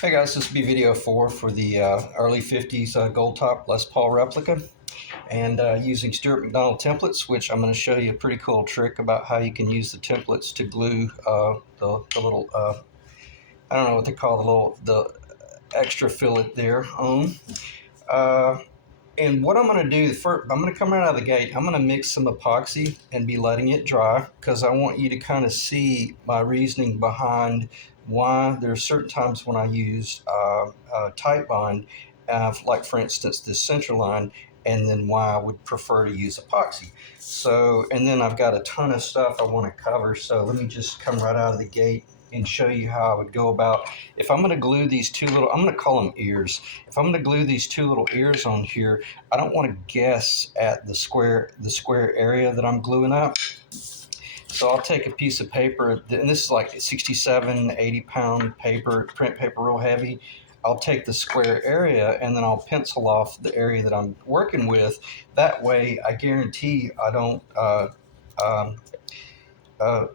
Hey guys, this will be video 4 for the early 50s Goldtop Les Paul replica, and using Stuart McDonald templates, which I'm going to show you a pretty cool trick about how you can use the templates to glue the little, I don't know what they call the extra fillet there on. Uh, and what I'm going to do, first, I'm going to come right out of the gate, I'm going to mix some epoxy and be letting it dry because I want you to kind of see my reasoning behind why there are certain times when I use tight bond, like for instance this center line, and then why I would prefer to use epoxy. So, and then I've got a ton of stuff I want to cover, so let me just come right out of the gate and show you how I would go about. If I'm going to glue these two little, I'm going to call them ears. If I'm going to glue these two little ears on here, I don't want to guess at the square area that I'm gluing up. So I'll take a piece of paper, and this is like 67, 80-pound paper, print paper, real heavy. I'll take the square area and then I'll pencil off the area that I'm working with. That way, I guarantee I don't um,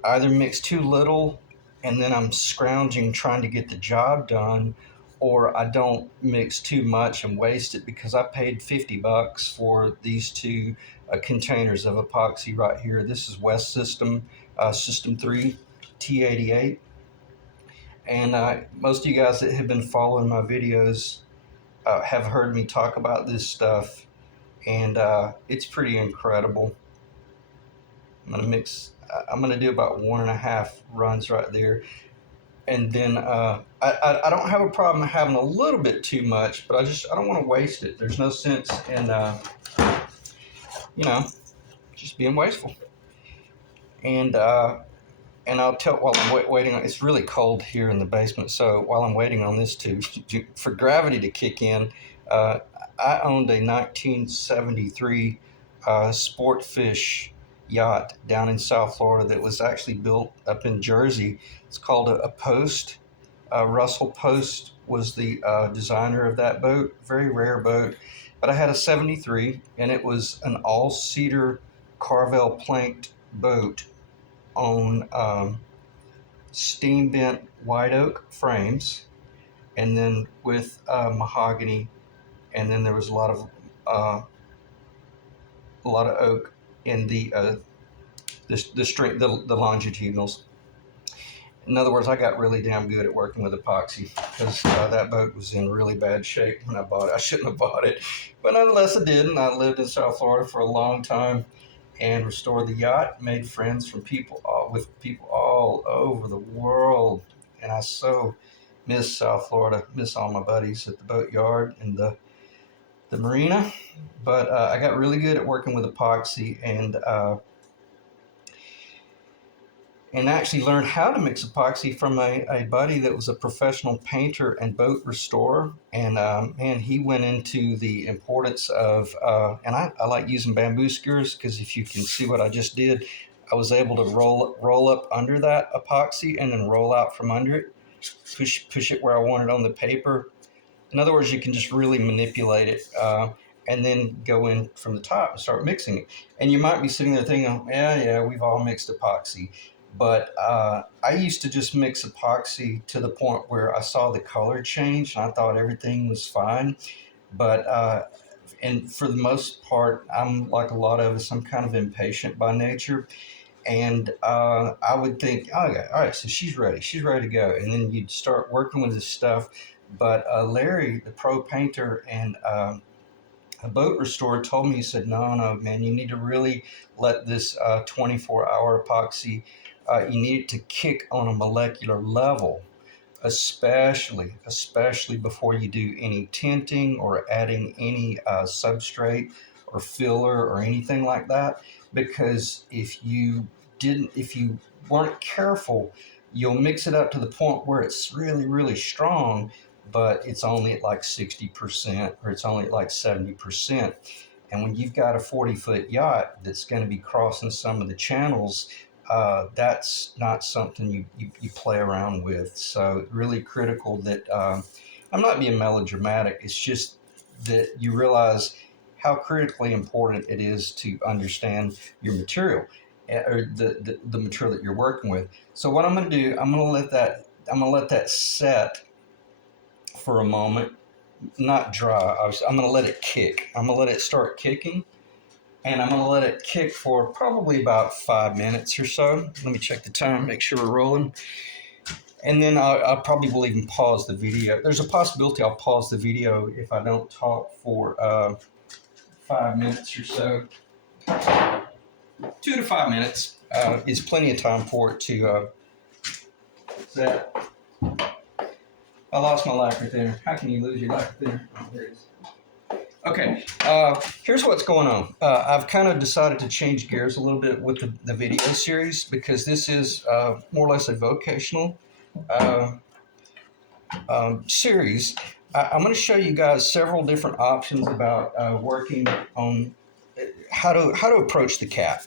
either mix too little and then I'm scrounging trying to get the job done, or I don't mix too much and waste it because I paid $50 for these two containers of epoxy right here. This is West System, System 3 T88. And most of you guys that have been following my videos have heard me talk about this stuff, and it's pretty incredible. I'm gonna do about 1.5 runs right there, and then I don't have a problem having a little bit too much, but I don't want to waste it. There's no sense in you know just being wasteful. And I'll tell while I'm waiting. It's really cold here in the basement, so while I'm waiting on this for gravity to kick in, uh, I owned a 1973 Sportfish yacht down in South Florida that was actually built up in Jersey. It's called a Post. Russell Post was the designer of that boat. Very rare boat, but I had a 73, and it was an all cedar Carvel planked boat on steam bent white oak frames, and then with mahogany, and then there was a lot of oak in the string, the longitudinals. In other words, I got really damn good at working with epoxy because that boat was in really bad shape when I bought it. I shouldn't have bought it, but nonetheless I did, and I lived in South Florida for a long time and restored the yacht, made friends with people all over the world, and I so miss South Florida, miss all my buddies at the boatyard and the marina. But I got really good at working with epoxy, and actually learned how to mix epoxy from a buddy that was a professional painter and boat restorer. And man, he went into the importance of, and I like using bamboo skewers because if you can see what I just did, I was able to roll up under that epoxy and then roll out from under it, push it where I want it on the paper. In other words, you can just really manipulate it. And then go in from the top and start mixing it. And you might be sitting there thinking, yeah, we've all mixed epoxy. But I used to just mix epoxy to the point where I saw the color change and I thought everything was fine. But and for the most part, I'm like a lot of us, I'm kind of impatient by nature. And I would think, oh, okay, all right, so she's ready to go. And then you'd start working with this stuff. But Larry, the pro painter and a boat restorer, told me, he said, no, man, you need to really let this 24-hour epoxy, you need it to kick on a molecular level, especially before you do any tinting or adding any substrate or filler or anything like that. Because if you weren't careful, you'll mix it up to the point where it's really, really strong, but it's only at like 60% or it's only at like 70%. And when you've got a 40-foot yacht that's going to be crossing some of the channels, that's not something you play around with. So really critical that I'm not being melodramatic. It's just that you realize how critically important it is to understand your material, or the material that you're working with. So what I'm going to do, I'm going to let that set for a moment, not dry. I'm going to let it kick. I'm going to let it start kicking, and I'm going to let it kick for probably about 5 minutes or so. Let me check the time, make sure we're rolling. And then I probably will even pause the video. There's a possibility I'll pause the video if I don't talk for 5 minutes or so. 2 to 5 minutes is plenty of time for it to set. I lost my lacquer thinner. How can you lose your lacquer thinner? Oh, there it is. Okay, here's what's going on. I've kind of decided to change gears a little bit with the video series because this is more or less a vocational uh, series. I'm going to show you guys several different options about working on how to approach the cap.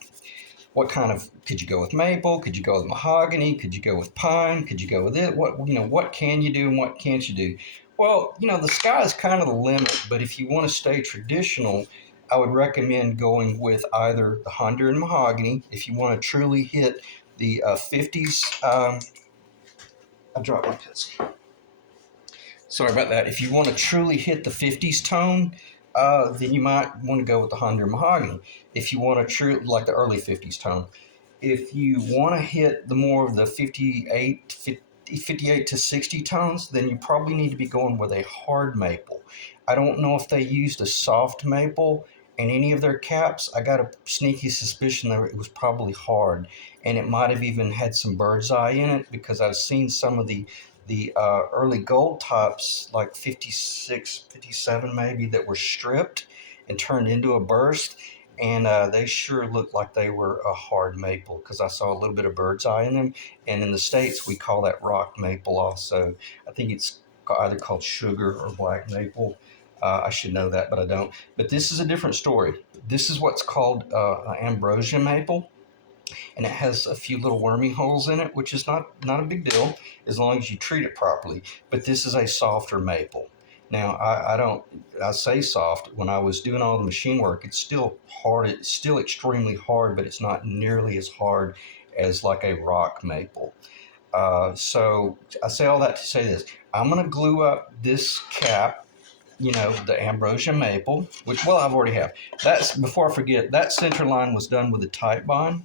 What kind of, could you go with maple? Could you go with mahogany? Could you go with pine? Could you go with it? What can you do and what can't you do? Well, the sky is kind of the limit, but if you want to stay traditional, I would recommend going with either the Honduran mahogany if you want to truly hit the 50s. I dropped my pencil. Sorry about that. If you want to truly hit the 50s tone, then you might want to go with the Honduran mahogany. If you want to like the early 50s tone. If you want to hit the more of the 58 to 60 tones, then you probably need to be going with a hard maple. I don't know if they used a soft maple in any of their caps. I got a sneaky suspicion that it was probably hard, and it might have even had some bird's eye in it because I've seen some of the early gold tops, like 56, 57 maybe, that were stripped and turned into a burst, and they sure looked like they were a hard maple because I saw a little bit of bird's eye in them. And in the States, we call that rock maple also. I think it's either called sugar or black maple. I should know that, but I don't. But this is a different story. This is what's called ambrosia maple, and it has a few little wormy holes in it, which is not a big deal as long as you treat it properly. But this is a softer maple. Now, I say soft. When I was doing all the machine work, it's still hard. It's still extremely hard, but it's not nearly as hard as like a rock maple. So I say all that to say this. I'm going to glue up this cap, the ambrosia maple, which, well, I've already have. That's, before I forget, that center line was done with a tight bond.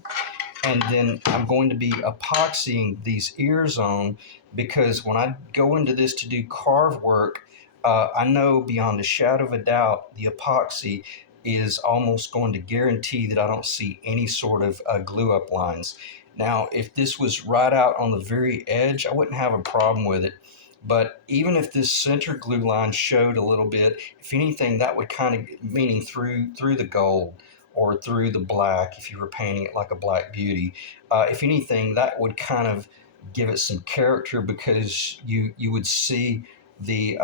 And then I'm going to be epoxying these ears on because when I go into this to do carve work, I know beyond a shadow of a doubt the epoxy is almost going to guarantee that I don't see any sort of glue up lines. Now, if this was right out on the very edge, I wouldn't have a problem with it. But even if this center glue line showed a little bit, if anything, that would kind of, meaning through the gold or through the black, if you were painting it like a black beauty, if anything, that would kind of give it some character because you would see the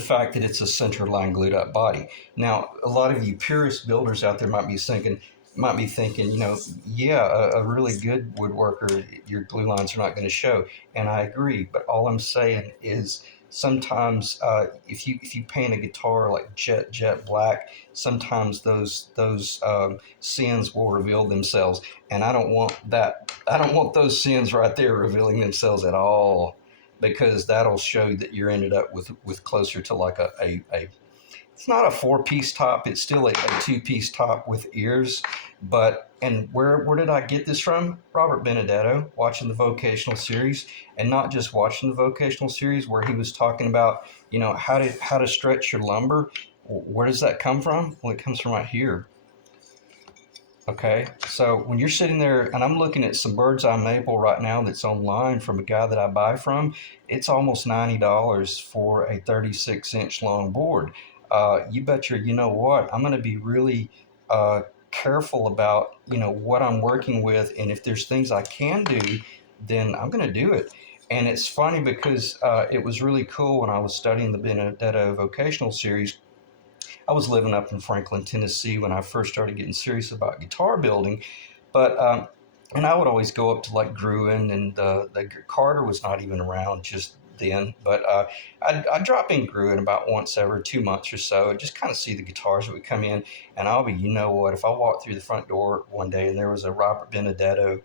fact that it's a center line glued up body. Now, a lot of you purist builders out there might be thinking, yeah, a really good woodworker, your glue lines are not going to show, and I agree. But all I'm saying is sometimes if you paint a guitar like jet black, sometimes those sins will reveal themselves, and I don't want that. I don't want those sins right there revealing themselves at all, because that'll show that you're ended up with closer to like a it's not a 4-piece top, it's still a 2-piece top with ears. But, and where did I get this from? Robert Benedetto, watching the vocational series, and not just watching the vocational series where he was talking about how to stretch your lumber. Where does that come from? Well, it comes from right here. Okay, so when you're sitting there, and I'm looking at some bird's eye maple right now that's online from a guy that I buy from, it's almost $90 for a 36-inch long board. You betcha, you know what? I'm going to be really careful about what I'm working with, and if there's things I can do, then I'm going to do it. And it's funny because it was really cool when I was studying the Benedetto vocational series. I was living up in Franklin, Tennessee when I first started getting serious about guitar building, but and I would always go up to like Gruen, and the Carter was not even around just then, but I'd drop in Gruen about once every 2 months or so and just kind of see the guitars that would come in. And I'll be, if I walked through the front door one day and there was a Robert Benedetto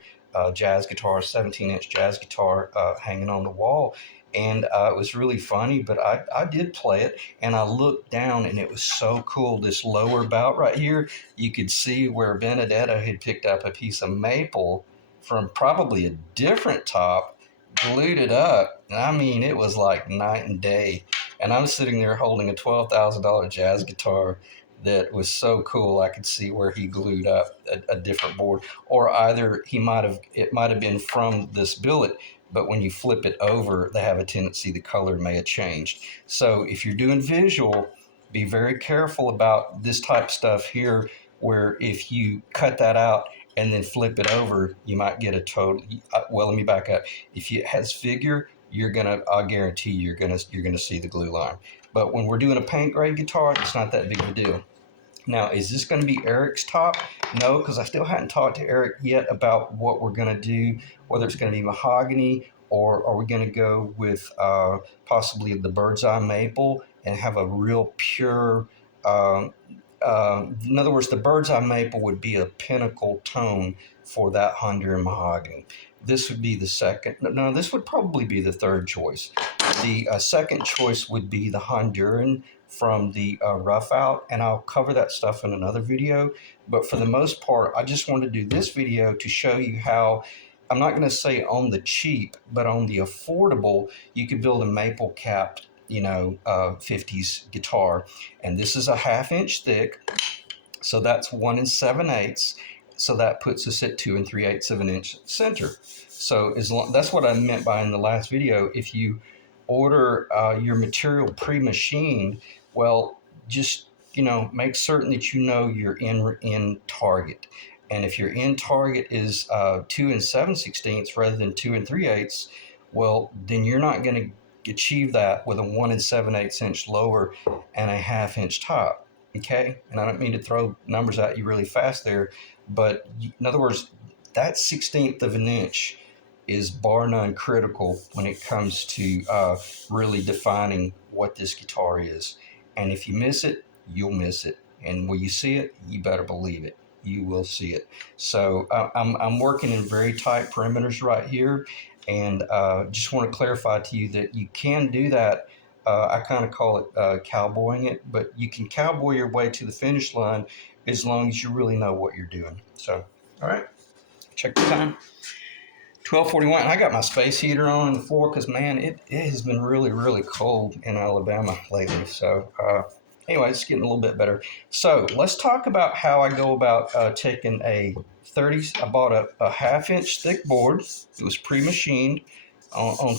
jazz guitar, 17-inch jazz guitar hanging on the wall. And it was really funny, but I did play it, and I looked down, and it was so cool. This lower bout right here, you could see where Benedetto had picked up a piece of maple from probably a different top, glued it up. And I mean, it was like night and day. And I'm sitting there holding a $12,000 jazz guitar that was so cool. I could see where he glued up a different board, or either it might have been from this billet, but when you flip it over, they have a tendency, the color may have changed. So if you're doing visual, be very careful about this type stuff here, where if you cut that out and then flip it over, you might get a total, well, let me back up. If it has figure, I'll guarantee you're gonna see the glue line. But when we're doing a paint grade guitar, it's not that big of a deal. Now, is this going to be Eric's top? No, because I still hadn't talked to Eric yet about what we're going to do, whether it's going to be mahogany, or are we going to go with possibly the bird's eye maple and have a real pure, in other words, the bird's eye maple would be a pinnacle tone for that Honduran mahogany. This would be the second. No, this would probably be the third choice. The second choice would be the Honduran from the rough out, and I'll cover that stuff in another video. But for the most part, I just wanted to do this video to show you how, I'm not going to say on the cheap, but on the affordable, you could build a maple capped, 50s guitar. And this is a 1/2 inch thick, so that's 1 7/8. So that puts us at 2 3/8 of an inch center. So that's what I meant by in the last video. If you order your material pre-machined, well, just make certain that you're in target. And if your in target is 2 7/16 rather than 2 3/8, well, then you're not going to achieve that with a 1 7/8 inch lower and a 1/2 inch top. Okay, and I don't mean to throw numbers at you really fast there, but in other words, that 1/16 of an inch is bar none critical when it comes to really defining what this guitar is. And if you miss it, you'll miss it. And when you see it, you better believe it. You will see it. So I'm working in very tight perimeters right here, and just want to clarify to you that you can do that. I kind of call it cowboying it, but you can cowboy your way to the finish line as long as you really know what you're doing. So, all right, check the time. 12:41. I got my space heater on the floor because, man, it has been really, really cold in Alabama lately. So, anyway, it's getting a little bit better. So, let's talk about how I go about taking a 30. I bought a 1/2 inch thick board. It was pre-machined,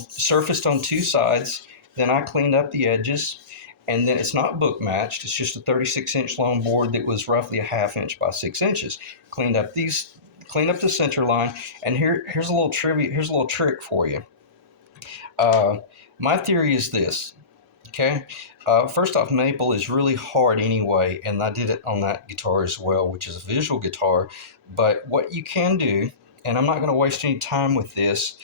surfaced on two sides. Then I cleaned up the edges, and then it's not book matched. It's just a 36-inch long board that was roughly a 1/2 inch by 6 inches. Cleaned up the center line, and here's a little trivia. Here's a little trick for you. My theory is this. Okay, first off, maple is really hard anyway, and I did it on that guitar as well, which is a visual guitar. But what you can do, and I'm not going to waste any time with this,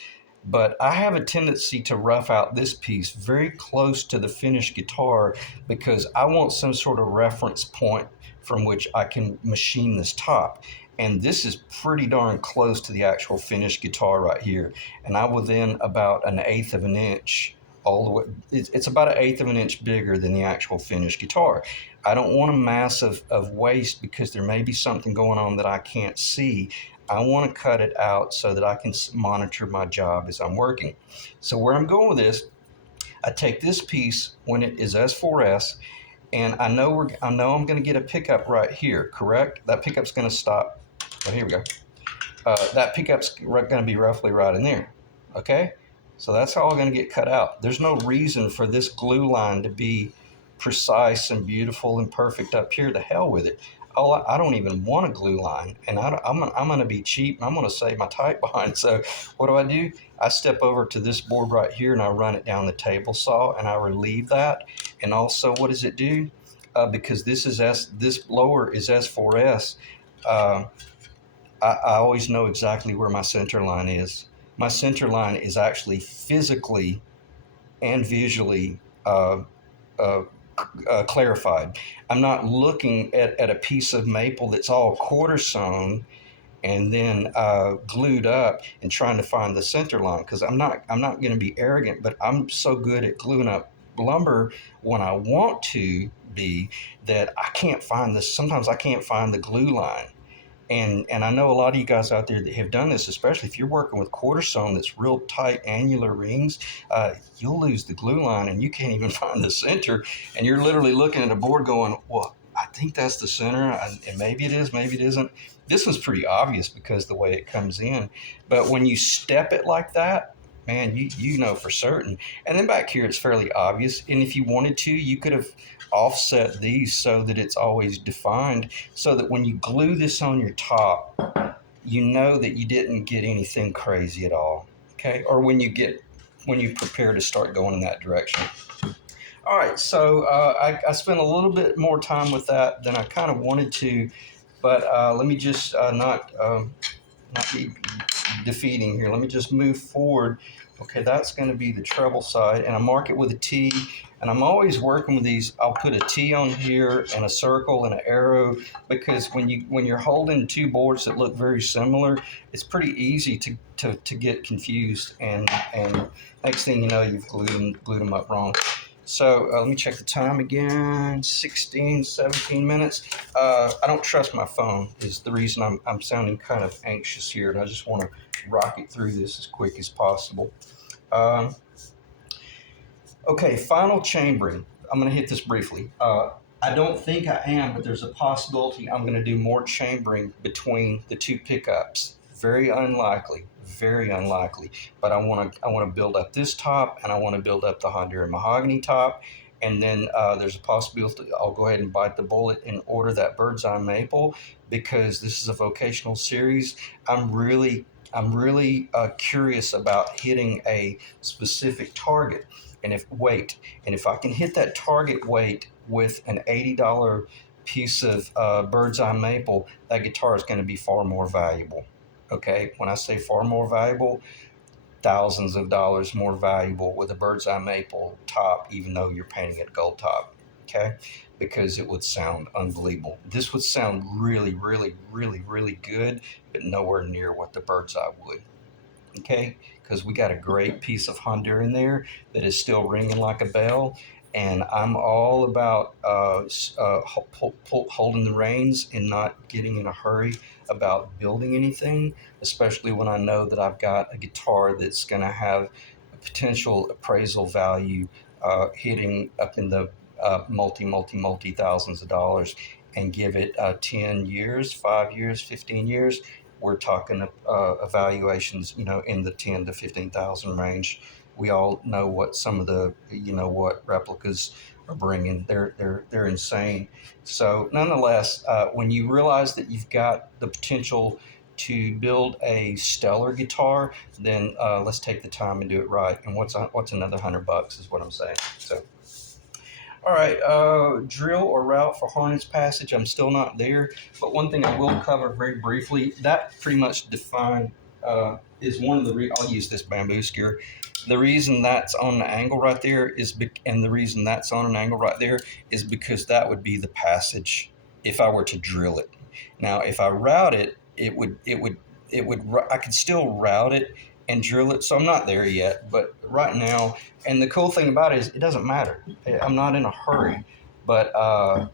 but I have a tendency to rough out this piece very close to the finished guitar because I want some sort of reference point from which I can machine this top. And this is pretty darn close to the actual finished guitar right here. And I will then about 1/8 of an inch, all the way, it's about 1/8 of an inch bigger than the actual finished guitar. I don't want a mass of waste because there may be something going on that I can't see. I want to cut it out so that I can monitor my job as I'm working. So where I'm going with this, I take this piece when it is S4S, and I know I'm going to get a pickup right here, correct? That pickup's going to stop. Oh, here we go. That pickup's going to be roughly right in there, okay? So that's all going to get cut out. There's no reason for this glue line to be precise and beautiful and perfect up here. To hell with it. I don't even want a glue line, and I'm going to be cheap, and I'm going to save my tight behind. So what do? I step over to this board right here, and I run it down the table saw, and I relieve that. And also, what does it do? Because this lower is S4S, I always know exactly where my center line is. My center line is actually physically and visually clarified. I'm not looking at a piece of maple that's all quarter sewn and then glued up and trying to find the center line, because I'm not going to be arrogant, but I'm so good at gluing up lumber when I want to be that I can't find this. Sometimes I can't find the glue line. And I know a lot of you guys out there that have done this, especially if you're working with quarter sawn that's real tight annular rings, you'll lose the glue line and you can't even find the center. And you're literally looking at a board going, well, I think that's the center, and maybe it is, maybe it isn't. This one's pretty obvious because the way it comes in. But when you step it like that, man, you know for certain. And then back here, it's fairly obvious. And if you wanted to, you could have offset these so that it's always defined, so that when you glue this on your top, you know that you didn't get anything crazy at all. Okay, or when you prepare to start going in that direction. All right, so I spent a little bit more time with that than I kind of wanted to, but let me just not be defeating here. Let me just move forward. Okay, that's going to be the treble side, and I mark it with a T. And I'm always working with these. I'll put a T on here and a circle and an arrow, because when you're holding two boards that look very similar, it's pretty easy to get confused. And next thing you know, you've glued them up wrong. So let me check the time again. 16, 17 minutes. I don't trust my phone is the reason I'm sounding kind of anxious here, and I just want to rocket through this as quick as possible. Um, okay, final chambering. I'm going to hit this briefly. I don't think I am, but there's a possibility I'm going to do more chambering between the two pickups. Very unlikely, very unlikely. But I want to build up this top, and I want to build up the Honduran mahogany top, and then there's a possibility I'll go ahead and bite the bullet and order that bird's eye maple, because this is a vocational series. I'm really curious about hitting a specific target, and if I can hit that target weight with an $80 piece of bird's eye maple, that guitar is going to be far more valuable. Okay, when I say far more valuable, thousands of dollars more valuable with a bird's eye maple top, even though you're painting it gold top. Okay, because it would sound unbelievable. This would sound really, really, really, really good, but nowhere near what the bird's eye would. Okay, because we got a great piece of Honduran there that is still ringing like a bell. And I'm all about holding the reins and not getting in a hurry about building anything, especially when I know that I've got a guitar that's going to have a potential appraisal value hitting up in the multi thousands of dollars, and give it 10 years, 5 years, 15 years. We're talking evaluations, in the 10 to 15,000 range. We all know what some of the, what replicas are bringing. They're insane. So nonetheless, when you realize that you've got the potential to build a stellar guitar, then let's take the time and do it right. And what's another $100 is what I'm saying. So. All right, drill or route for Hornets Passage. I'm still not there, but one thing I will cover very briefly, that pretty much defined is one of the, I'll use this bamboo skewer. The reason that's on an angle right there and the reason that's on an angle right there is because that would be the passage if I were to drill it. Now, if I route it, I could still route it and drill it. So I'm not there yet, but right now, and the cool thing about it is it doesn't matter. I'm not in a hurry, but I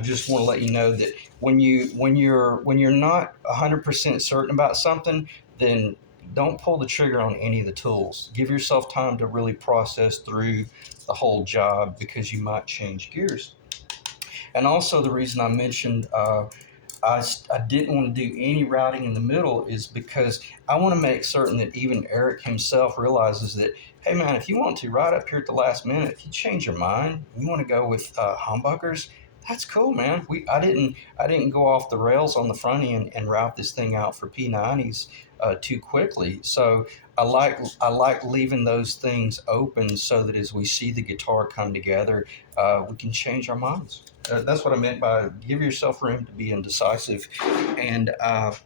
just want to let you know that when you're not 100% certain about something, then don't pull the trigger on any of the tools. Give yourself time to really process through the whole job, because you might change gears. And also, the reason I mentioned I didn't want to do any routing in the middle is because I want to make certain that even Eric himself realizes that, hey man, if you want to right up here at the last minute, if you change your mind, you want to go with humbuckers, that's cool, man. I didn't go off the rails on the front end and route this thing out for P90s too quickly. So I like leaving those things open so that as we see the guitar come together, we can change our minds. That's what I meant by give yourself room to be indecisive, and not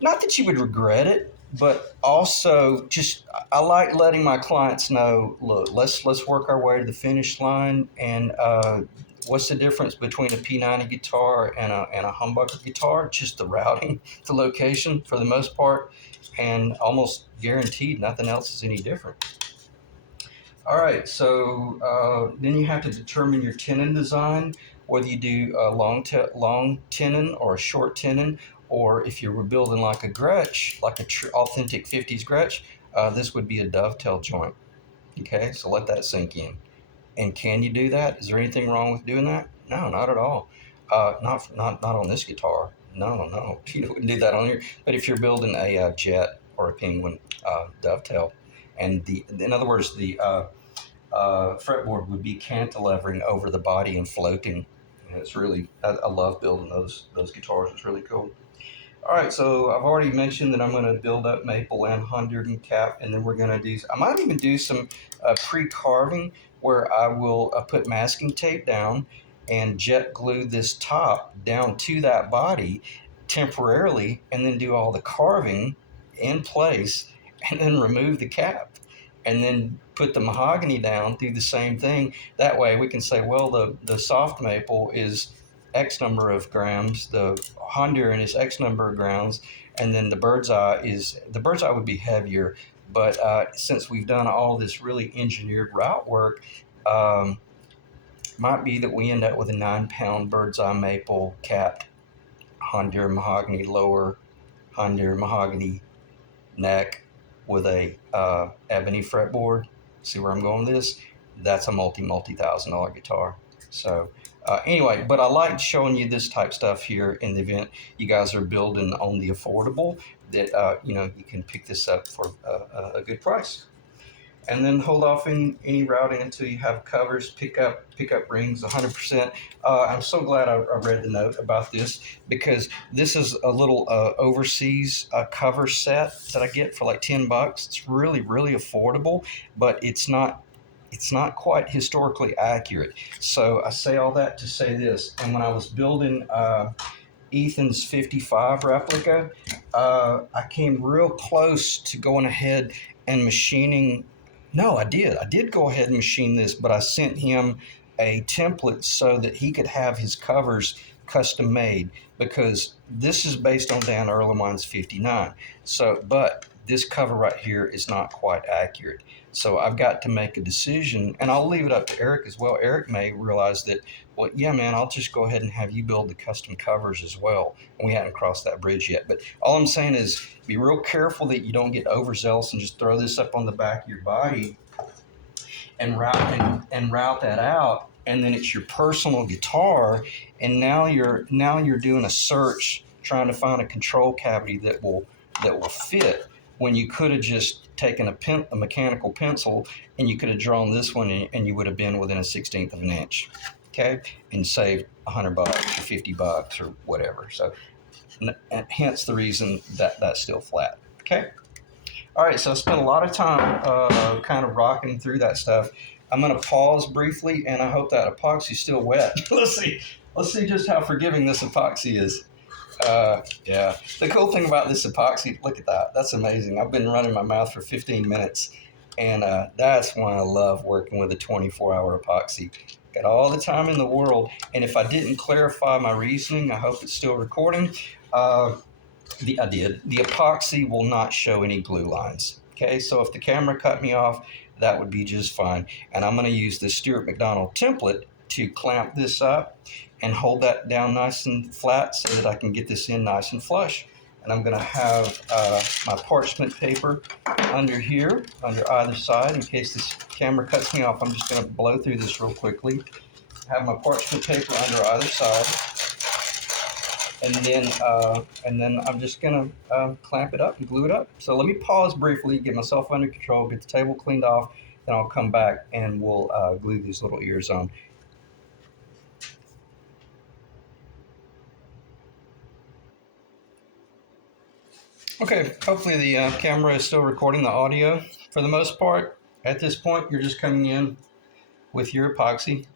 not that you would regret it, but also just I like letting my clients know, look, let's work our way to the finish line, and what's the difference between a P90 guitar and a humbucker guitar? Just the routing, the location for the most part, and almost guaranteed nothing else is any different. All right, so then you have to determine your tenon design, whether you do a long tenon or a short tenon, or if you're building like a Gretsch, like a authentic 50s Gretsch, this would be a dovetail joint. Okay, so let that sink in. And can you do that? Is there anything wrong with doing that? No, not at all. Not on this guitar. No, you wouldn't do that on your. But if you're building a Jet or a Penguin dovetail, and in other words, the fretboard would be cantilevering over the body and floating. And it's really, I love building those guitars. It's really cool. All right, so I've already mentioned that I'm going to build up maple and Honduran cap, and then we're going to do, I might even do some pre-carving where I will put masking tape down and jet glue this top down to that body temporarily, and then do all the carving in place, and then remove the cap, and then put the mahogany down, do the same thing. That way we can say, well, the soft maple is X number of grams, the Honduran is X number of grams, and then the bird's eye would be heavier. But since we've done all this really engineered route work, might be that we end up with a 9-pound bird's eye maple capped Honduran mahogany lower, Honduran mahogany neck with a ebony fretboard. See where I'm going with this? That's a multi-$1,000 guitar. So anyway, but I like showing you this type stuff here in the event you guys are building on the affordable, that you can pick this up for a good price. And then hold off in any routing until you have covers, pick up rings 100%. I'm so glad I read the note about this, because this is a little overseas cover set that I get for like $10. It's really, really affordable, but it's not quite historically accurate. So I say all that to say this. And when I was building Ethan's 55 replica, I came real close to going ahead and machining. No, I did go ahead and machine this, but I sent him a template so that he could have his covers custom made, because this is based on Dan Erlewine's 59. So, but this cover right here is not quite accurate. So I've got to make a decision, and I'll leave it up to Eric as well. Eric may realize that, well, yeah, man, I'll just go ahead and have you build the custom covers as well. And we haven't crossed that bridge yet. But all I'm saying is be real careful that you don't get overzealous and just throw this up on the back of your body and route that out. And then it's your personal guitar, and now you're doing a search trying to find a control cavity that will fit, when you could have just taken a mechanical pencil and you could have drawn this one, and you would have been within a 1/16 of an inch, okay, and saved $100 or $50 or whatever. So, and hence the reason that that's still flat, okay. All right, so I spent a lot of time kind of rocking through that stuff. I'm going to pause briefly, and I hope that epoxy's still wet. Let's see just how forgiving this epoxy is. Yeah, the cool thing about this epoxy, look at that. That's amazing. I've been running my mouth for 15 minutes, and that's why I love working with a 24-hour epoxy. Got all the time in the world, and if I didn't clarify my reasoning, I hope it's still recording. I did. The epoxy will not show any glue lines. Okay, so if the camera cut me off, that would be just fine. And I'm going to use the Stuart McDonald template to clamp this up and hold that down nice and flat so that I can get this in nice and flush. And I'm going to have my parchment paper under here, under either side, in case this camera cuts me off. I'm just going to blow through this real quickly. Have my parchment paper under either side. And then I'm just going to clamp it up and glue it up. So let me pause briefly, get myself under control, get the table cleaned off, then I'll come back and we'll glue these little ears on. Okay, hopefully the camera is still recording the audio. For the most part, at this point, you're just coming in with your epoxy.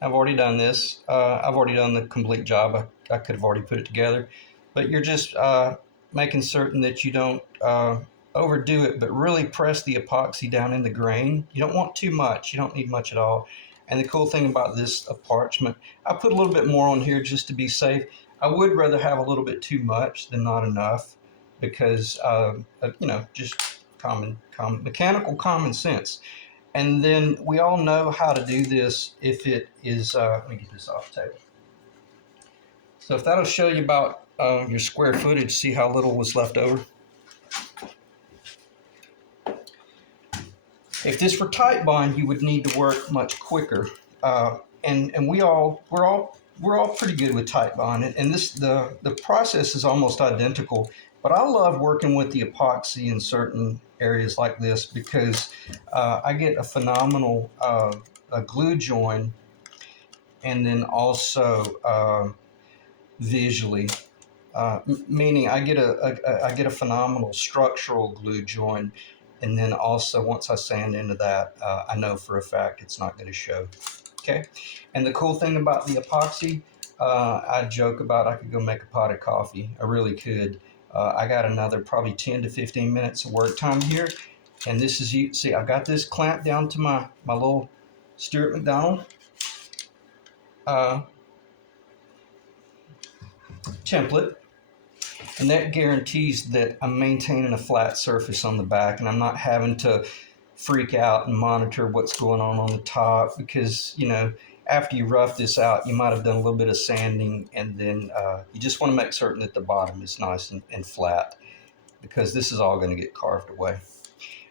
I've already done this. I've already done the complete job. I could have already put it together. But you're just making certain that you don't overdo it, but really press the epoxy down in the grain. You don't want too much. You don't need much at all. And the cool thing about this parchment, I put a little bit more on here just to be safe. I would rather have a little bit too much than not enough because, just mechanical common sense. And then we all know how to do this if it is, let me get this off the table. So if that'll show you about your square footage, see how little was left over. If this were tight bond, you would need to work much quicker. And we're all pretty good with tight bond. And the process is almost identical. But I love working with the epoxy in certain areas like this because I get a phenomenal glue join, and then also visually, meaning I get a phenomenal structural glue join, and then also once I sand into that, I know for a fact it's not going to show. Okay, and the cool thing about the epoxy, I joke about I could go make a pot of coffee. I really could. I got another probably 10 to 15 minutes of work time here, and this is, you see, I got this clamped down to my little Stuart McDonald template. And that guarantees that I'm maintaining a flat surface on the back and I'm not having to freak out and monitor what's going on the top because, after you rough this out, you might have done a little bit of sanding, and then you just want to make certain that the bottom is nice and flat because this is all going to get carved away.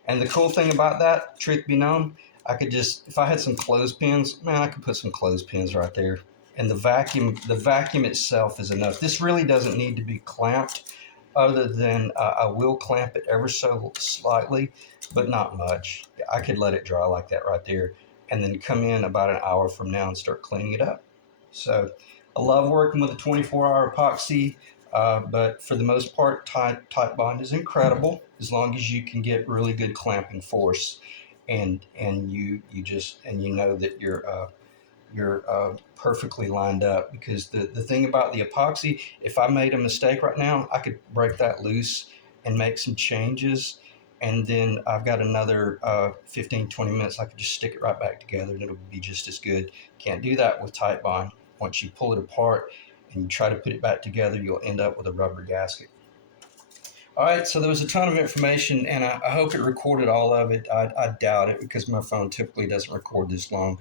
And the cool thing about that, truth be known, I could just, if I had some clothespins, man, I could put some clothespins right there. And the vacuum itself is enough. This really doesn't need to be clamped, other than I will clamp it ever so slightly, but not much. I could let it dry like that right there, and then come in about an hour from now and start cleaning it up. So I love working with a 24-hour epoxy, but for the most part, tight bond is incredible as long as you can get really good clamping force, and you know that you're perfectly lined up. Because the thing about the epoxy, if I made a mistake right now, I could break that loose and make some changes, and then I've got another 15-20 minutes. I could just stick it right back together and it'll be just as good. Can't do that with tight bond. Once you pull it apart and you try to put it back together, you'll end up with a rubber gasket. All right, so there was a ton of information, and I hope it recorded all of it. I doubt it because my phone typically doesn't record this long.